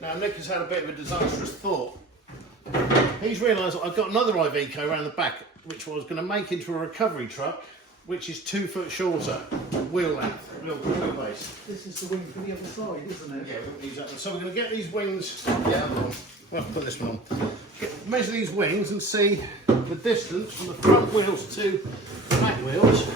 Now Nick has had a bit of a disastrous thought. He's realised I've got another Iveco around the back, which I was going to make into a recovery truck, which is 2 foot shorter wheel length, wheelbase. This is the wing for the other side, isn't it? Yeah, exactly. So we're going to get these wings. Yeah, we'll put this one on. Measure these wings and see the distance from the front wheels to the back wheels.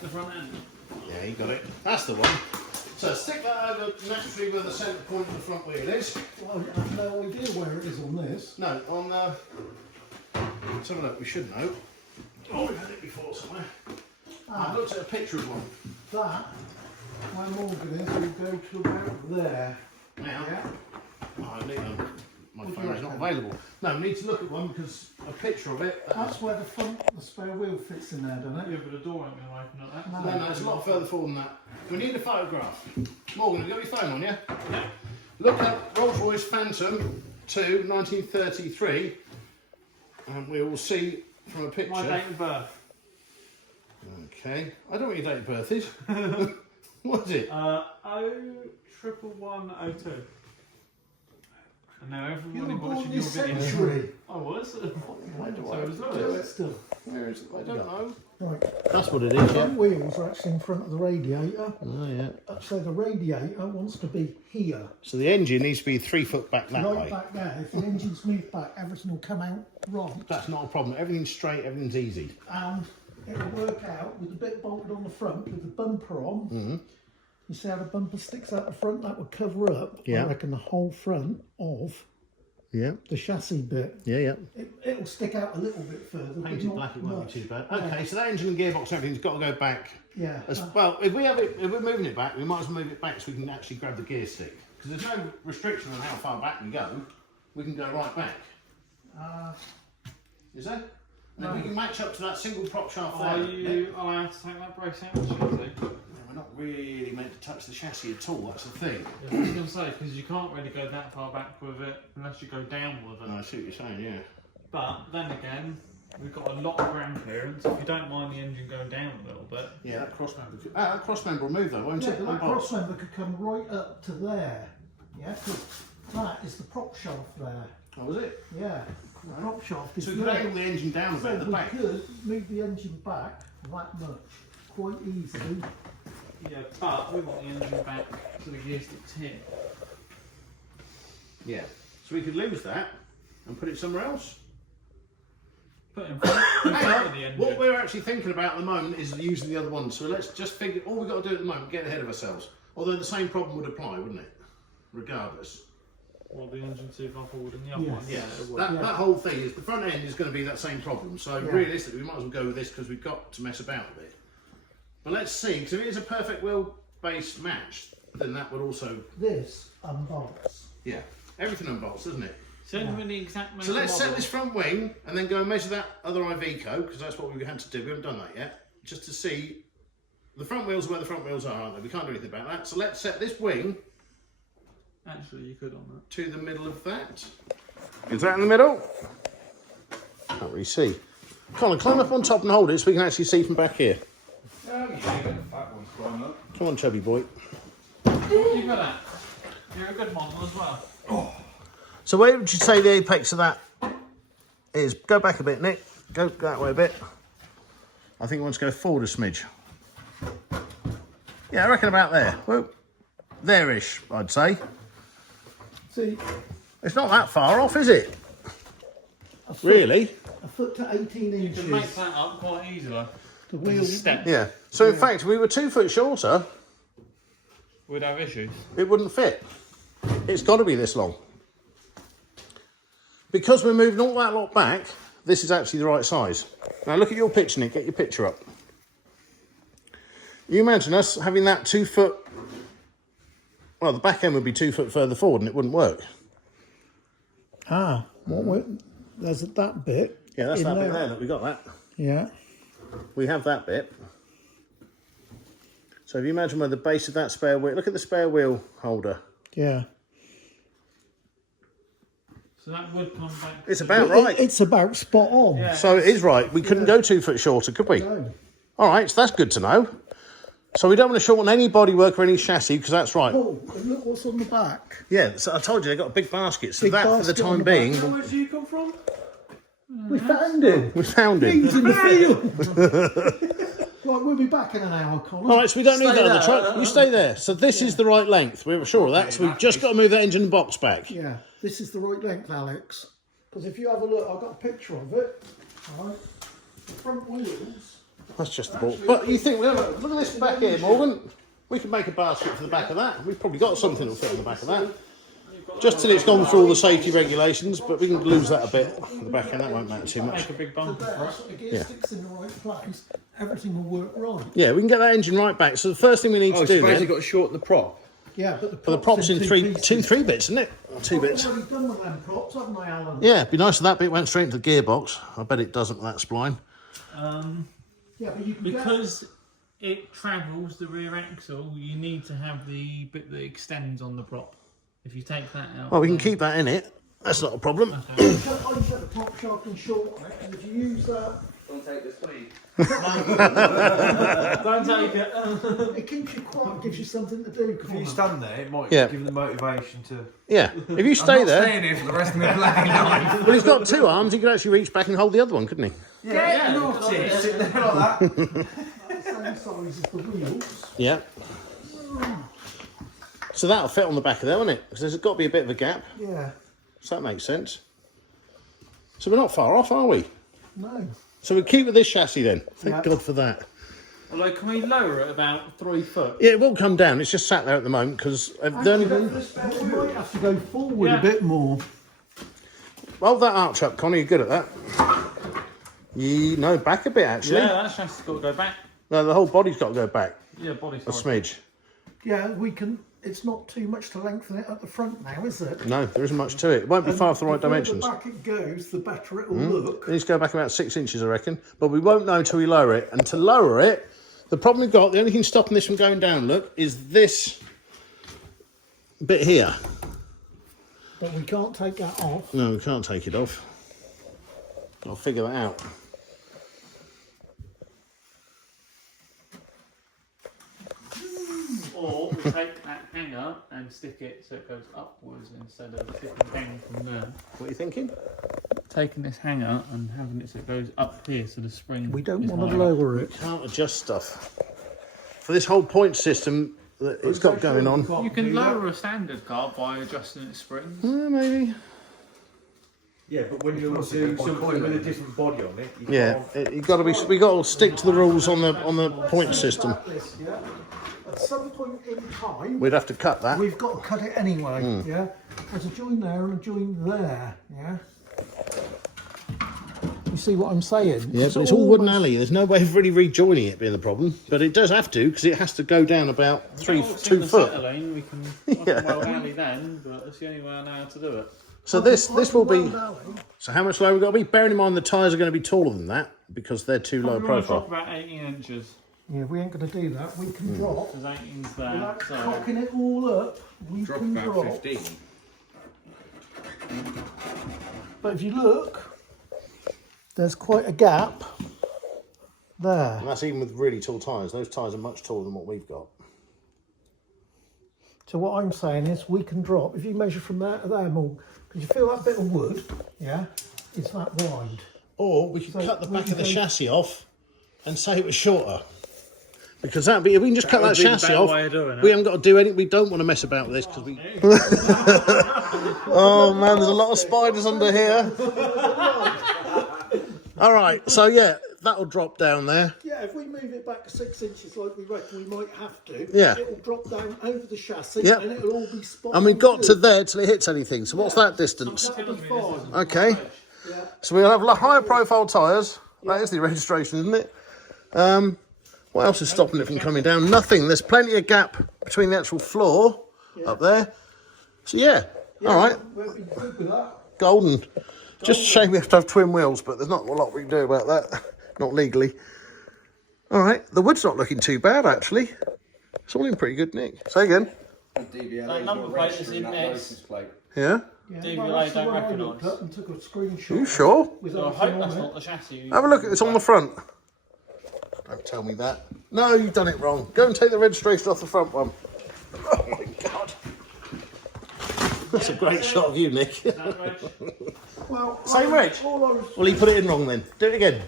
The front end. Yeah, you got it. That's the one. So stick that over naturally where the centre point of the front wheel is. Well, I have no idea where it is on this. No, on the. Let's have a look. We should know. Oh, we've had it before somewhere. I've looked at a picture of one. That, my Morgan is, will go to about there. Now, Yeah. oh, I need my phone is not available. No, we need to look at one because a picture of it. That's where the spare wheel fits in there, doesn't it? Yeah, but the door ain't going to open up that. No, it's a lot further forward than that. We need a photograph. Morgan, have you got your phone on, yeah? Yeah. Look up Rolls-Royce Phantom 2, 1933, and we will see from a picture. My date of birth. Okay. I don't know what your date of birth is. What is it? 01102. And now You everybody were born watching your this video. century. I was. Why do So I was do Royce. it? Still. Where is it? I don't know. Right. That's what it The is, front wheels are actually in front of the radiator. Oh, yeah. So the radiator wants to be here. So the engine needs to be 3 foot back that Right way. back there. If the engine's moved back, everything will come out right. That's not a problem. Everything's straight, everything's easy. And it'll work out with the bit bolted on the front with the bumper on. Mm-hmm. You see how the bumper sticks out the front? That would cover up, Yeah. I reckon, the whole front of Yeah. the chassis bit. Yeah. It'll stick out a little bit further. but Painted not black, it won't much. be too bad. Yeah. Okay, so that engine and gearbox and everything's got to go back. Yeah. Well, if we're moving it back, we might as well move it back so we can actually grab the gear stick. Because there's no restriction on how far back we go. We can go right back. Is there? And then we can match up to that single prop shaft there. Are you allowed to take that brace out of the chassis? We're not really meant to touch the chassis at all, that's the thing. Yeah, I was going to say, because you can't really go that far back with it unless you go down with it. I see what you're saying, yeah. But then again, we've got a lot of ground clearance. If you don't mind the engine going down a little bit. Yeah, that crossmember could, that crossmember will move though, won't Yeah, it? but that crossmember could come right up to there. Yeah, because that is the prop shaft there. Oh, was it? Yeah, the prop shaft is So we could there. angle the engine down a bit So at the we back. could move the engine back that much quite easily. Yeah, but we want the engine back to the gear sticks here. Yeah. So we could lose that and put it somewhere else. Put it in front of the engine. What we're actually thinking about at the moment is using the other one. So let's just figure, all we've got to do at the moment, get ahead of ourselves. Although the same problem would apply, wouldn't it? Regardless. Well, the engine too far forward and the other Yes. one. Yeah, it would. that whole thing is, the front end is going to be that same problem. So Yeah. realistically, we might as well go with this because we've got to mess about with it. But let's see, because if it is a perfect wheel-based match, then that would also, This unbolts. yeah, everything unbolts, doesn't it? Send me the exact So let's set model. this front wing and then go and measure that other Iveco, because that's what we had to do. We haven't done that yet, just to see the front wheels are where the front wheels are, aren't they? We can't do anything about that. So let's set this wing Actually, you could on that. to the middle of that. Is that in the middle? Can't really see. Colin, climb up on top and hold it so we can actually see from back here. Oh, yeah, you got the fat one climb up. Come on, chubby boy. You got that. You're a good model as well. So where would you say the apex of that is? Go back a bit, Nick. Go that way a bit. I think he wants to go forward a smidge. Yeah, I reckon about there. Well, there-ish, I'd say. See, It's not that far off, is it? Really? a foot to 18 You inches. can make that up quite easily. The wheel. Step. Yeah. So in fact, if we were 2 foot shorter, We'd have issues. it wouldn't fit. It's got to be this long. Because we're moving all that lot back, this is actually the right size. Now look at your picture, Nick. Get your picture up. You imagine us having that 2 foot... Well, the back end would be 2 foot further forward and it wouldn't work. There's that bit. Yeah, that's in that bit there that we got that. Yeah. We have that bit. So if you imagine where the base of that spare wheel... Look at the spare wheel holder. Yeah. So that would come back. It's about right. It's about spot on. Yeah. So it is right. We couldn't go 2 foot shorter, could we? No. All right, so that's good to know. So we don't want to shorten any bodywork or any chassis, because that's right. Oh, and look what's on the back. Yeah, so I told you they got a big basket. So Big that, for the basket on time the being, back. Where did you come from? We found him. we found him. He's in the field. Right, we'll be back in an hour, Colin. All right, so we don't need Stay that on the there. truck. You stay there. So this is the right length. We were sure of that. So we've just got to move that engine box back. Yeah, this is the right length, Alex. Because if you have a look, I've got a picture of it. All right. The front wheels. That's just the ball. But you think, look at this back here, Morgan. We can make a basket for the back of that. We've probably got something that'll fit on the back of that. Just till it's gone through all the safety regulations, but we can lose that a bit for the back end. That won't matter too much. Make a big bumper for it. So the gear sticks in the right place, everything will work right. Yeah, we can get that engine right back. So the first thing we need to do Basically then, got to shorten the prop. Yeah, but well, the prop's in three bits, isn't it? Or 2 bits. I've already done with them props, haven't I, Alan? Yeah, it'd be nice if that bit went straight into the gearbox. I bet it doesn't with that spline. Yeah, but you can Because it travels the rear axle, you need to have the bit that extends on the prop. If you take that out, Well, we can keep that in it. That's not a problem. I set the top shaft and shorten it, and if you use that, Don't take the speed. don't take it. it keeps you quiet, gives you something to do. If you stand there, it might Yeah. give them the motivation to. Yeah, if you stay there. Staying here for the rest of my bloody life. Well, he's got 2 arms. He could actually reach back and hold the other one, couldn't he? Yeah, naughty. Sit there like that. Same size as the wheels. Yeah. So that'll fit on the back of there, won't it? Because there's got to be a bit of a gap. Yeah. So that makes sense. So we're not far off, are we? No. So we keep with this chassis then. Thank Yeah. God for that. Although, can we lower it about 3 foot? Yeah, it will come down. It's just sat there at the moment because the only... You might have to go forward Yeah. a bit more. Hold that arch up, Connie. You're good at that. No, back a bit actually. Yeah, that chassis got to go back. No, the whole body's got to go back Yeah, body a size. smidge. Yeah, we can. It's not too much to lengthen it at the front now, is it? No, there isn't much to it. It won't be far off the right The further dimensions. back it goes, the better it will look. It needs to go back about 6 inches, I reckon. But we won't know until we lower it. And to lower it, the problem we've got, the only thing stopping this from going down, look, is this bit here. But we can't take that off. No, we can't take it off. I'll figure that out. Or we take that hanger and stick it so it goes upwards instead of sticking down from there. What are you thinking? Taking this hanger and having it so it goes up here so the spring. We don't is want to higher. lower it. Can't adjust stuff. For this whole point system that it's got going on. You can lower a standard car by adjusting its springs. Maybe. Yeah, but when you want to do something with a different body on it, you Yeah, can't. you got to be. We got to stick to the rules on the point system. This, yeah. At some point in time, We'd have to cut that. we've got to cut it anyway. Yeah. There's a join there and a join there. Yeah. You see what I'm saying? Yeah, but it's all wooden almost- alley. There's no way of really rejoining it being the problem. But it does have to because it has to go down about 2 foot. We can Yeah. well alley then, but that's the only way I know how to do it. So this will be. Round alley. So how much lower we got to be? Bearing in mind the tyres are going to be taller than that because they're too low We want to drop profile. about 18 inches. Yeah, we ain't going to do that. We can drop. Because 18's there. Without So cocking it all up, we Drop can about drop. 15. But if you look, there's quite a gap there. And that's even with really tall tyres. Those tyres are much taller than what we've got. So what I'm saying is we can drop, if you measure from there to there more, because you feel that bit of wood, yeah, it's that wide. Or we could So cut the we back can of the go- chassis off and say it was shorter. Because that'd be, if we can just cut would that be the chassis better off, way of doing it. we haven't got to do anything. We don't want to mess about with this because we. Oh man, there's a lot of spiders under here. All right, so yeah, that'll drop down there. Yeah, if we move it back 6 inches like we reckon we might have to, Yeah. it'll drop down over the chassis Yep. and it'll all be spot And we've on got good. to there till it hits anything. So what's that distance? That'll be fine. Okay. So we'll have higher profile tyres. That is the registration, isn't it? What else is stopping it from coming down? Nothing. There's plenty of gap between the actual floor up there. So yeah, all right, We'll be good with that. golden. Just a shame we have to have twin wheels, but there's not a lot we can do about that. Not legally. All right, the wood's not looking too bad actually. It's all in pretty good nick. Say again. That number plate is in X. Yeah. Yeah, DVLA well, that's the don't one I recognise. looked up and took a screenshot. You sure? With So I everything hope that's on not it. the chassis. Have a look. It's on the front. Don't tell me that. No, you've done it wrong. Go and take the registration off the front one. Oh my God. That's a great shot of you, Nick. Well, Same reg? all I was Well, he put it in wrong then. Do it again.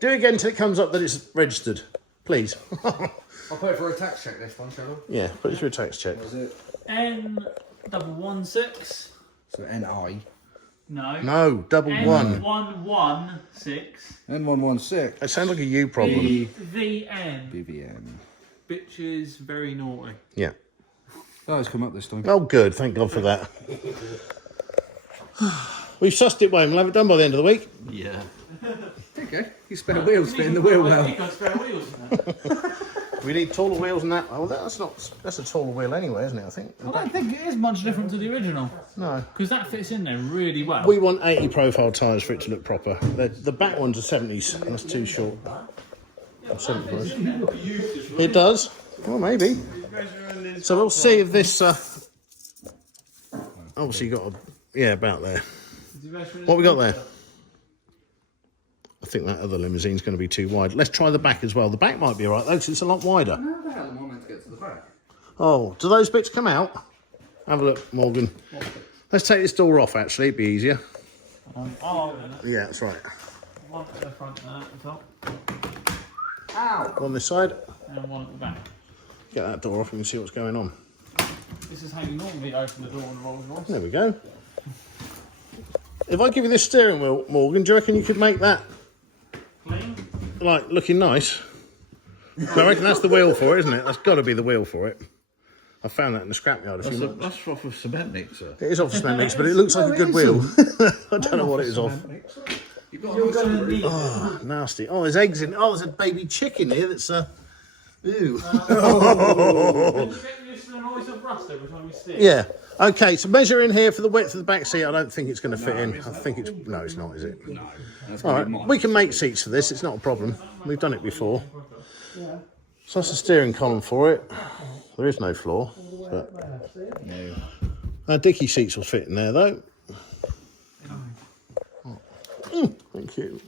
Do it again until it comes up that it's registered. Please. I'll put it for a tax check this one, shall I? Yeah, put it through a tax check. Was it? N116. So NI. No. No, double one. N116. N116. That sounds like a U problem. BVN. BVN. Bitches very naughty. Yeah. Oh, it's come up this time. Oh, good. Thank God for that. We've sussed it, Wayne. We'll have it done by the end of the week. Yeah. Okay. You spare wheels fit in the wheel well. You've got spare wheels in that. We need taller wheels than that. Oh, that's a taller wheel anyway, isn't it? I think. I don't think it is much different to the original. No. Because that fits in there really well. We want 80 profile tyres for it to look proper. The back ones are 70s. That's too short. 75. It does. Well, maybe. So we'll see if this. Obviously, got a. Yeah, about there. What we got there? I think that other limousine's going to be too wide. Let's try the back as well. The back might be all right, though, because it's a lot wider. How the hell am I meant to get to the back? Oh, do those bits come out? Have a look, Morgan. Let's take this door off, actually. It'd be easier. Yeah, that's right. One at the front and at the top. Ow! On this side. And one at the back. Get that door off and we can see what's going on. This is how you normally open the door on a Rolls Royce. There we go. If I give you this steering wheel, Morgan, do you reckon you could make that, Clean. like, looking nice? So I reckon that's the wheel for it, isn't it? That's got to be the wheel for it. I found that in the scrapyard a few months. That's off of cement mixer. It is off cement mix, but it looks like a good wheel. I don't know what it is off. You've got You're going to need Oh, nasty. Oh, there's eggs in. Oh, there's a baby chicken here that's ew. Can you get used to the noise of rust every time you see it? Yeah. Okay, so measure in here for the width of the back seat. I don't think it's going to fit in. I think it's... No, it's not, is it? No. That's All right, we can make seats for this. It's not a problem. We've done it before. So that's the steering column for it. There is no floor. But... No. Our dicky seats will fit in there, though. Thank you.